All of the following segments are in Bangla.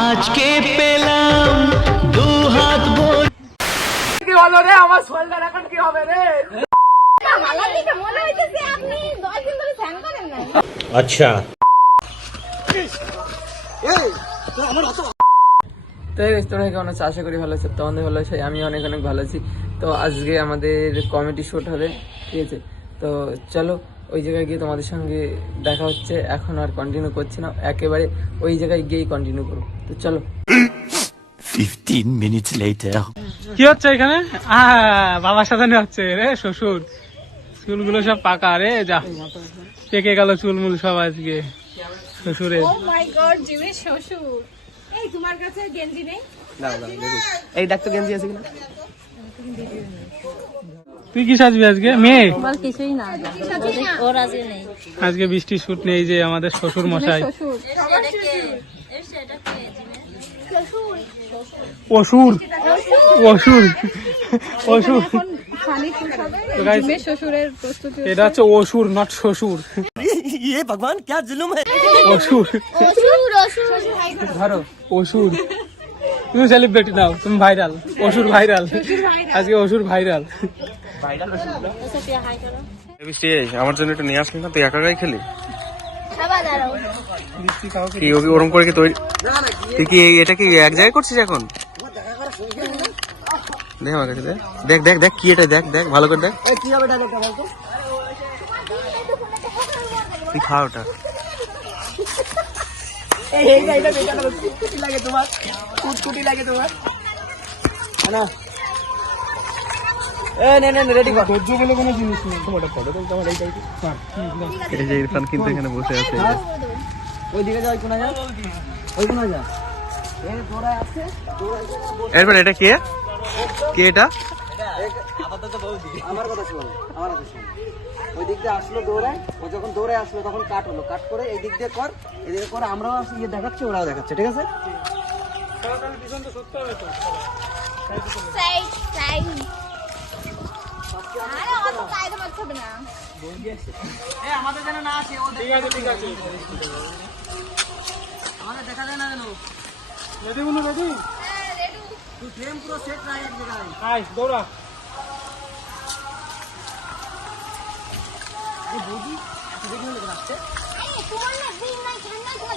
আজকে পেলাম দু হাত ভরে। কি হলো রে, আমার শোল্ডার এখন কি হবে রে? আচ্ছা তো তোরা কেমন আছো? আশা করি ভালো আছে, তোমাদের ভালো আছে, আমি অনেক অনেক ভালো আছি। তো আজকে আমাদের কমেডি শুট হবে, ঠিক আছে? তো চলো ওই জায়গায় গিয়ে তোমাদের সঙ্গে দেখা হচ্ছে। এখন আর কন্টিনিউ করছি না, একেবারে ওই জায়গায় গিয়েই কন্টিনিউ করবো। তো চলো। 15 minutes later. কি হচ্ছে এখানে? বাবার সাথে হচ্ছে রে শ্বশুর। চুলগুলো সব পাকা রে, যা পেকে গেল চুলমুল সব আজকে শ্বশুরের। ও মাই গড, জিমির শ্বশুর। এই তোমার কাছে গেঞ্জি নেই? এই দেখ তো গেঞ্জি আছে কিনা। তুই কি সাজবি আজকে? মেয়ে বল কিছুই না, ওর আজকে নেই। আজকে বৃষ্টি শুট নেই, যে আমাদের শ্বশুর মশাই। শ্বশুর অসুর অসুর অসুর। তো guys, জিমির শ্বশুরের প্রস্তুতি। এটা হচ্ছে অসুর, নট শ্বশুর। ये भगवान क्या जुल्म है। অসুর ধরো অসুর। তুমি সেলিব্রিটি নাও, তুমি ভাইরাল। অসুর ভাইরাল, আজকে অসুর ভাইরাল। বৃষ্টি আমার জন্য একটু নিয়ে আসলি না, তুই একা একাই খেলি কি ওরম করে কি তৈরি? তুই কি এটা কি এক জায়গায় করছিস এখন? দেখ আমার কাছে, দেখ দেখ দেখ কি এটা, দেখ দেখ ভালো করে দেখ। তুই খা ওটা। এই যে ইরফান কিন্তু এখানে বসে আছে। এরপর এটা কে কে এটা? আমার কথা শোন, আমার কথা শোন। ওই দিক দিয়ে আসলো দৌড়ায়, ও যখন দৌড়ে আসলো তখন কাট হলো, কাট করে এই দিক দিয়ে কর, এদিকে করে আমরাও ইয়ে দেখাচ্ছি, ওরাও দেখাচ্ছে, ঠিক আছে? আমাদের যেন না আসে, ঠিক আছে ঠিক আছে, আমাদের দেখা যায় না যেন। রেডি বলু, রেডি। তুই ফ্রেম পুরো সেট নাই এক জায়গায়। আয় দৌড়া।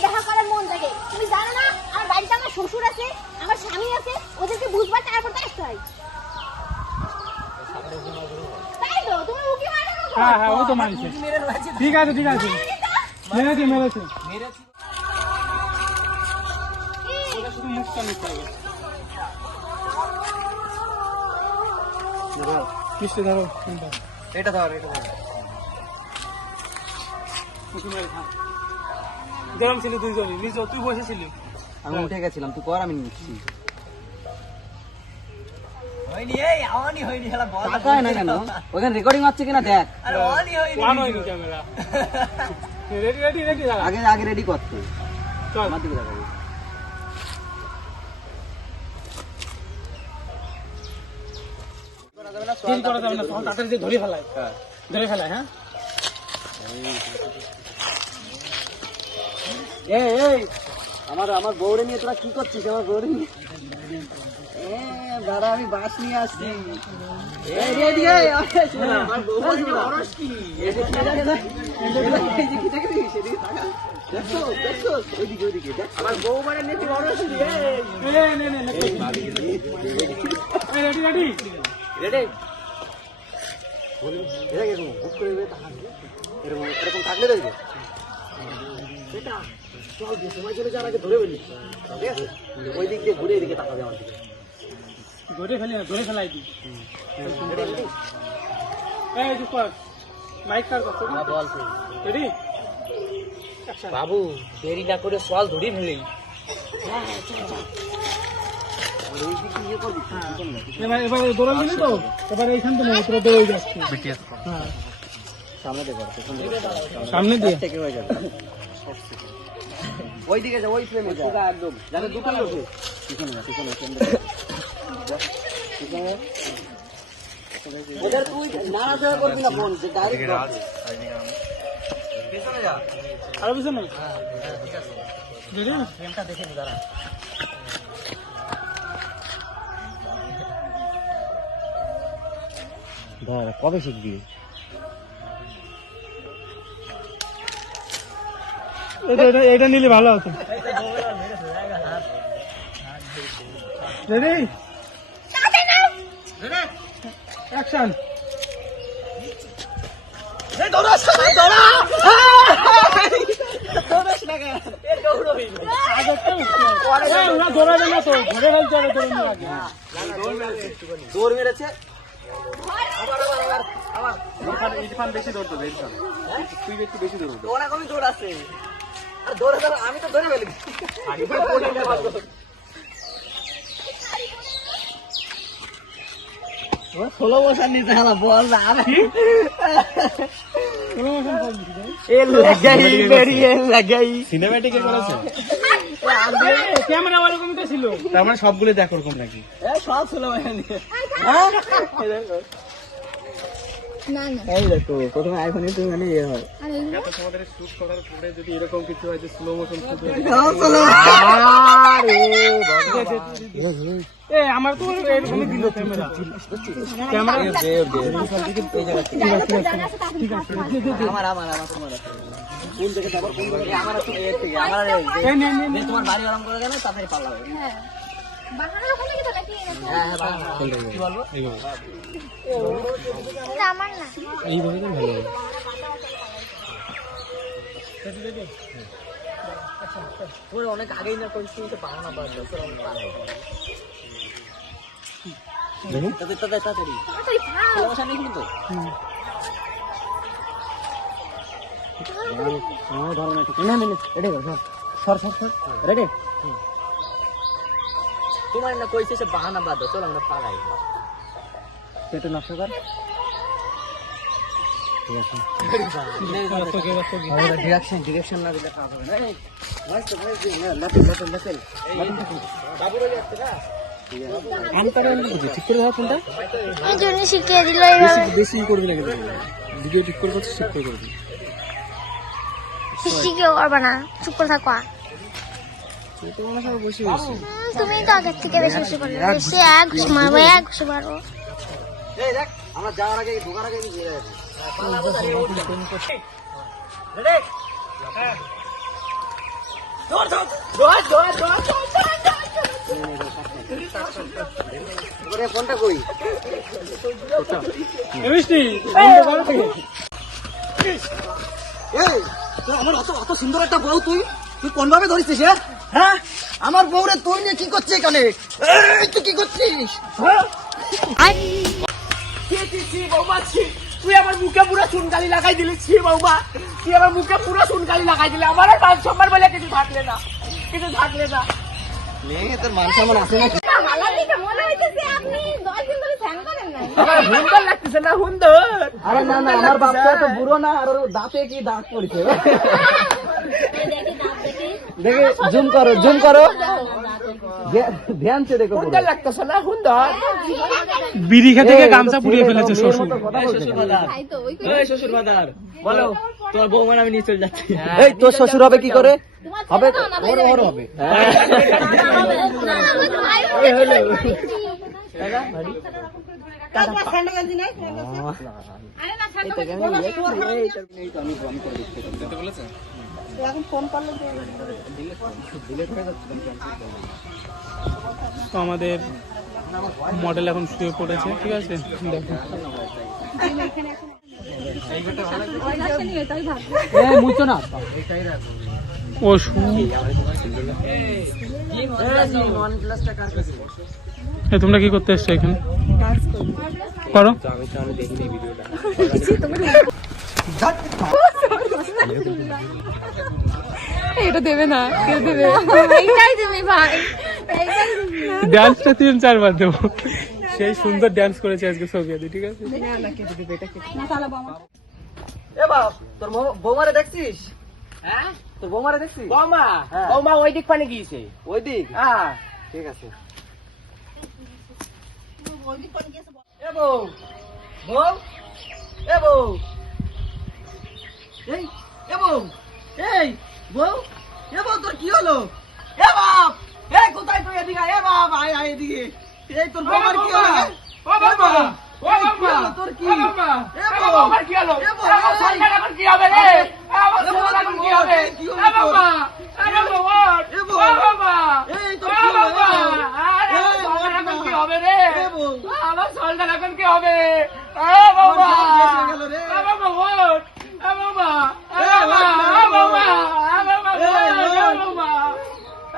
দেখা করার মন থাকে, তুমি জানো না আমার বাড়িতে আমার শ্বশুর আছে, আমার স্বামী আছে, ওদেরকে বুঝবার তারপর তো আসতে হয়। তাই তো তুমি উকি মারো না? হ্যাঁ হ্যাঁ, ও তো মানছে। ঠিক আছে ঠিক আছে, মেরেছে মেরেছে। ওটা শুধু মুখটা নিতে হবে। মিষ্টি ধরো, এটা ধর, এটা ধর। গরম ছিল দুইজনই, নিজ তুই বসেছিলি। আমি উঠে গেছিলাম, তুই কর, আমি নিচ্ছি। তাকায় না কেন? ওখানে রেকর্ডিং হচ্ছে কিনা দেখ। ওয়ান হয়নি ক্যামেরা। রেডি রেডি রেডি, আগে আগে রেডি করতে। চল। আমার দিকে দেখাবি। ফিল করা যাবে না, তখন তাড়াতাড়ি যে ধরে ফেলায়, ধরে ফেলায়। হ্যাঁ এই এই আমার আমার বউরে নিয়ে তোরা কি করছিস? আমার বউরে নিয়ে দাদা, আমি বাস নিয়ে আসছি। এই রেডি, এই আমার বউ অরস কি এটা কি জানে না? এই যে কি দেখে দিস, এদিকে তাকা। দেখো দেখো, ওইদিকে ওইদিকে দেখ, আমার বউ মানে নেতি অরস কি। এই নে নে নে, রেডি রেডি রেডি বলি, এটা এরকম বুক করে দেবে, তাহলে এরকম এরকম থাকলে দেখবে সেটা। চল, যে সময় চলে যাওয়ার আগে ধরে বলি, ঠিক আছে? ওই দিক দিয়ে ঘুরে এদিকে তাকাবে আমার দিকে। ধরে ফেলি না, ধরে ফেলাই দি। এই চুপ কর, মাইক কার করছো? বল রেডি? বাবু, দেরি না করে সওয়াল ধরি ফেলি। এবার দৌড়ান দিলি তো, এবার এইখান থেকে তোরা দৌড়ে যাচ্ছে। হ্যাঁ সামনে দিয়ে কর, সামনে দিয়ে থেকে হয়ে যাবে। ওই দিকে যা, ওই ফ্রেমে যা একদম, যাতে দুটোই ওঠে। পিছনে যা, পিছনে পিছনে। ওদের তুই নাড়াচাড়া করবি না ফোন, যে ডাইরেক্ট পিছনে যা। আরো পিছনে ফ্রেমটা দেখে নি দাঁড়া। কবে শিখবি? এটা নিলে ভালো হতো। Ready action. দৌড় মেরেছে। অনেক আমি দৌড় আছে। দৌড়ে ধরো, আমি তো ধরে ফেলি। 16 বছর নিতে হলো বল না। সিনেম্যাটিকে করেছে ক্যামেরা ওরকম তো ছিল। তার মানে সবগুলো দেখো ওরকম নাকি? সব ছিল না না এই দেখো প্রথমে আইফোনে তুমি মানে ইয়ে হয়। আর এইগুলো তোমাদের শুট করার পরে যদি এরকম কিছু হয় যে স্লো মোশন শুট হয়, আমার তো এরকম দিল ক্যামেরা। আমার তোমার আছে। কোন দিকে যাবো কোন দিকে? আমার আছে এর থেকে আমার তোমার বাড়ি আরাম করে দেন তাড়াতাড়ি পালাবে। হ্যাঁ বাহানা কোন দিকে তো নাকি হ্যাঁ কি বলবো? এটা আমার না এইভাবে তো ভালো হবে। ওই অনেক আগেই না করেছি তো বাহানা বাদ দাও তোর অনেক পাগল। তাড়াতাড়ি তাড়াতাড়ি খাও সমস্যা নেই কিন্তু। আমার ধরনের না না রেডি কর সর সর সর রেডি। তোমার না কইছে সে বাহানা বাদ দাও চলো আমরা পালাই। পেটে নষ্ট কর। ডিরেকশন না দিলে কাজ হবে না। ঠিক করে দাও ফোনটা। এই জন্য শিখিয়ে দিল এইভাবে বেশি করবি না কিন্তু ভিডিও ঠিক করে করছিস ঠিক করে করবি। শিখিও করবা না চুপ করে থাকো তোমরা সব বসে বসে তুমি তো আগের থেকে বেশি বেশি করলে বেশি এক ঘুষ মারবো এক ঘুষ মারবো এই দেখ আমরা যাওয়ার আগে ঢোকার আগে ঘুরে যাচ্ছি। ফোনটা কই? এই আমার অত সুন্দর একটা বউ তুই কোন ভাবে ধরিস? হ্যাঁ আমার বউরে তুই নিয়ে কি করছিস এখানে? তুই কি করছিস? তুই আমার মুখে পুরো চুনকালি লাগাই দিলি। ছি বাবা, তুই আমার মুখে পুরো চুনকালি লাগাই দিলি। আমার আর মান সম্মান বলে কিছু থাকলে না, কিছু থাকলে না। তোর মান সম্মান আছে না? ভালো দিকে মনে হইতেছে আপনি 10 দিন ধরে ফ্যান করেন না আমার সুন্দর লাগতেছে না? সুন্দর। আরে না না আমার বাপটা তো বুড়ো না আর ওর দাঁতে কি দাঁত পড়েছে। দেখি দাঁত দেখি দেখে জুম করো ধ্যান সে দেখো। সুন্দর লাগতেছে না? সুন্দর। বিড়ি খেতে গিয়ে গামছা পুড়িয়ে ফেলেছে শ্বশুর। তাই তো ওই শ্বশুর বাদার বলো তোমার বউ মানে আমি নিয়ে চলে যাচ্ছি। এই তোর শ্বশুর হবে কি করে? হবে ওর হবে। তো আমাদের মডেল এখন শুয়ে পড়েছে, ঠিক আছে দেখো। ও তোমরা কি করতে এসছো এখানে? করো। এটা দেবে না, কেউ দেবে। এইটাই তুমি ভাই, এইটাই তুমি। ডান্সটা 3-4 বার দেবো। সেই সুন্দর ডান্স করেছে আজকে সোফিয়াদি, ঠিক আছে। এ বাপ তোর বৌমারে দেখছিস? হ্যাঁ তোর বৌমারে দেখছিস? বৌমা, বৌমা ওই দিক পানি গিয়েছে। ওই দিক? হ্যাঁ ঠিক আছে। এ বউ বউ এ বউ এই এ বউ এই বউ এ বাপ তোর কি হলো? এ বাপ, এ কোথায় তুই? এদিকে আয়, এ বাপ, আয় আয় এদিকে। এই তোর বাবার কি হলো? ও বাবা, ও এই কি বাবা, হলো তোর কি? ও বাবা, এ এ বাপ, বাবা কি হলো? এ বাপ, আমার সন্তান এখন কি হবে রে? আমার এ বাবা, সন্তান এখন কি হবে? কি হলো এ তোর? বাবা, এ বাবা, ওঠ। এ ও বাপ, বাবা, এই ও তোর কি হলো? বাবা, আরে এই, আমার সন্তান ওঠ এখন না। কি হবে রে? এ বাপ, আমার সন্তান এখন কি হবে? এ বাবা, আমার জ্ঞান শেষ হয়ে গেল রে। এ বাবা, ওঠ। এ বাবা, এ এ, বাবা, ওঠ না। এ বাবা, এ বাবা, এ, ওঠ। এ ওঠ। বাবা,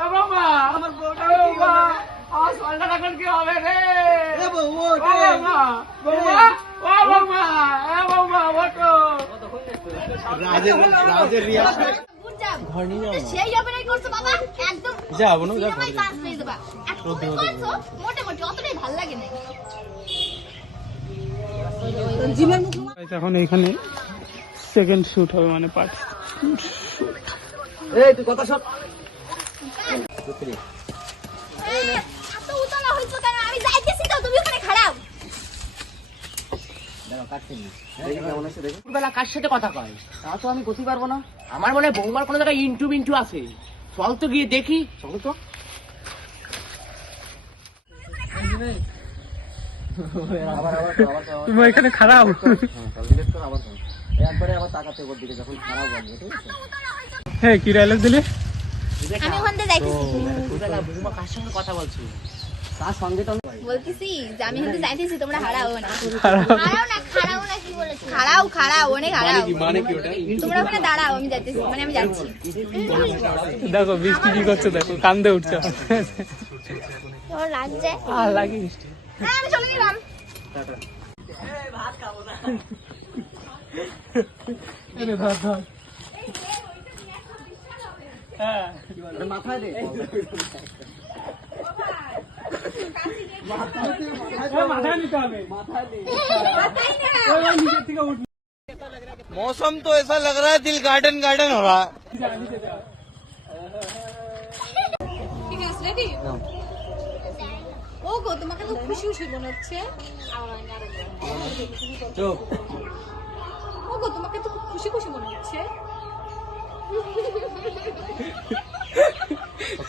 এ বাবা, আমার বউটা এ কি বাবা, হলো? আমার সন্তান এখন কি হবে রে? এ বাপ, ওঠ, ও এ। বাবা, বাবা, ও বাবা, এ বাবা, ওঠো। রাজের রিয়াকশন সেই অভিনয় করছো বাবা, একদম যাবো না, যা সিনেমায় কাজ পেয়ে যাবা। একদম করছো, মোটামুটি অতটাই ভালো লাগে না। এখন এইখানে সেকেন্ড শুট হবে, মানে পার্ট। এই তুই কথা শোন। এত উতলা হইছো কেন? আমি যাইতেছি তো, তুমি ওখানে খাড়াও। বেলা কার সাথে কথা কয় তা তো আমি করতে পারবো না। আমার মনে হয় বৌমার কোনো জায়গায় ইন্টু আছে। চল তো গিয়ে দেখি, চল তো। তুমি এখানে খারাপ। একবারে আবার তাকাতে ওর দিকে যখন খারাপ বলবে, ঠিক আছে? হ্যাঁ, কি ডায়লগ দিলে? আমি ওখান থেকে যাইতেছি। বৌমা কার সঙ্গে কথা বলছি? তার সঙ্গে তো বলতেছি যে আমি ওখানে যাইতেছি, তোমরা হারাও না। হারাও না, খাড়াও না, কি বলেছো? খাড়াও, খাড়াও, অনেক হারাও। তোমরা ওখানে দাঁড়াও, আমি যাইতেছি, মানে আমি যাচ্ছি। দেখো বৃষ্টি কি করছে, দেখো কান্দে উঠছে। তোমার লাগছে? আর লাগে বৃষ্টি। হ্যাঁ, আমি চলে গেলাম। আরে ধর ধর। হ্যাঁ, মাথায় দে। মাথায় নিতে হবে। নিজের থেকে উঠবে। मौसम तो ऐसा लग रहा है दिल गार्डन गार्डन हो रहा है। ও গো, তোমাকে তো খুশি খুশি মনে হচ্ছে। ও গো, তোমাকে তো খুব খুশি খুশি মনে হচ্ছে।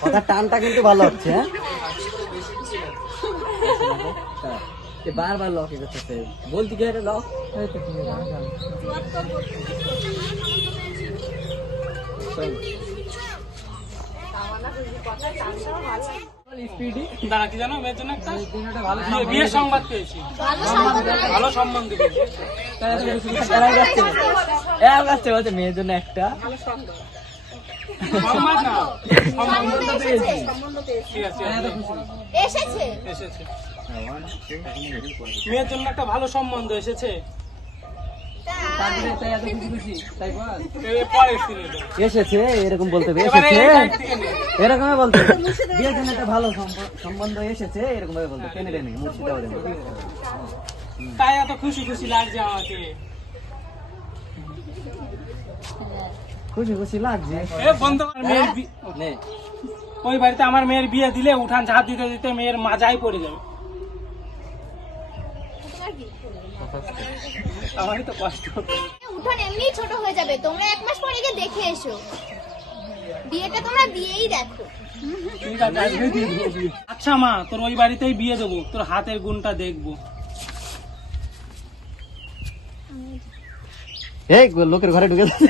কথা টানটা কিন্তু ভালো হচ্ছে। বারবার লক করতেছে, বলতে গিয়ে লক। দাঁড়া, কি জানো মেয়ের জন্য একটা বিয়ের সংবাদ পেয়েছি। ভালো সম্বন্ধ পেয়েছি। মেয়ের জন্য একটা সংবাদ না, সম্বন্ধ এসেছে। ঠিক আছে, এসেছে। এসেছে। মেয়ের জন্য একটা ভালো সম্বন্ধ এসেছে। পরে এসেছে, এরকম বলতে হবে। এবারে এসেছে এই side থেকে নে। এরকম বলতে হবে। বিয়ের জন্য একটা ভালো সম্বন্ধ এসেছে, এরকম ভাবে বলতে টেনে টেনে মুর্শিদাবাদে তাই এত খুশি খুশি লাগছে আমাকে। খুশি খুশি লাগছে। এ বন্ধ কর, মেয়ের নে ওই বাড়িতে আমার মেয়ের বিয়ে দিলে উঠান ঝাঁপ দিতে দিতে মেয়ের মাজাই পড়ে যাবে। আমারই তো কষ্ট। উঠোন এমনি ছোট হয়ে যাবে, তোমরা 1 মাস পরে গিয়ে দেখে এসো। বিয়েটা তোমরা দিয়েই দেখো। ঠিক আছে, আজকে দিয়ে দেবো বিয়ে। আচ্ছা মা, তোর ওই বাড়িতেই বিয়ে দেবো, তোর হাতের গুণটা দেখবো। এই লোকের ঘরে ঢুকে যাচ্ছে।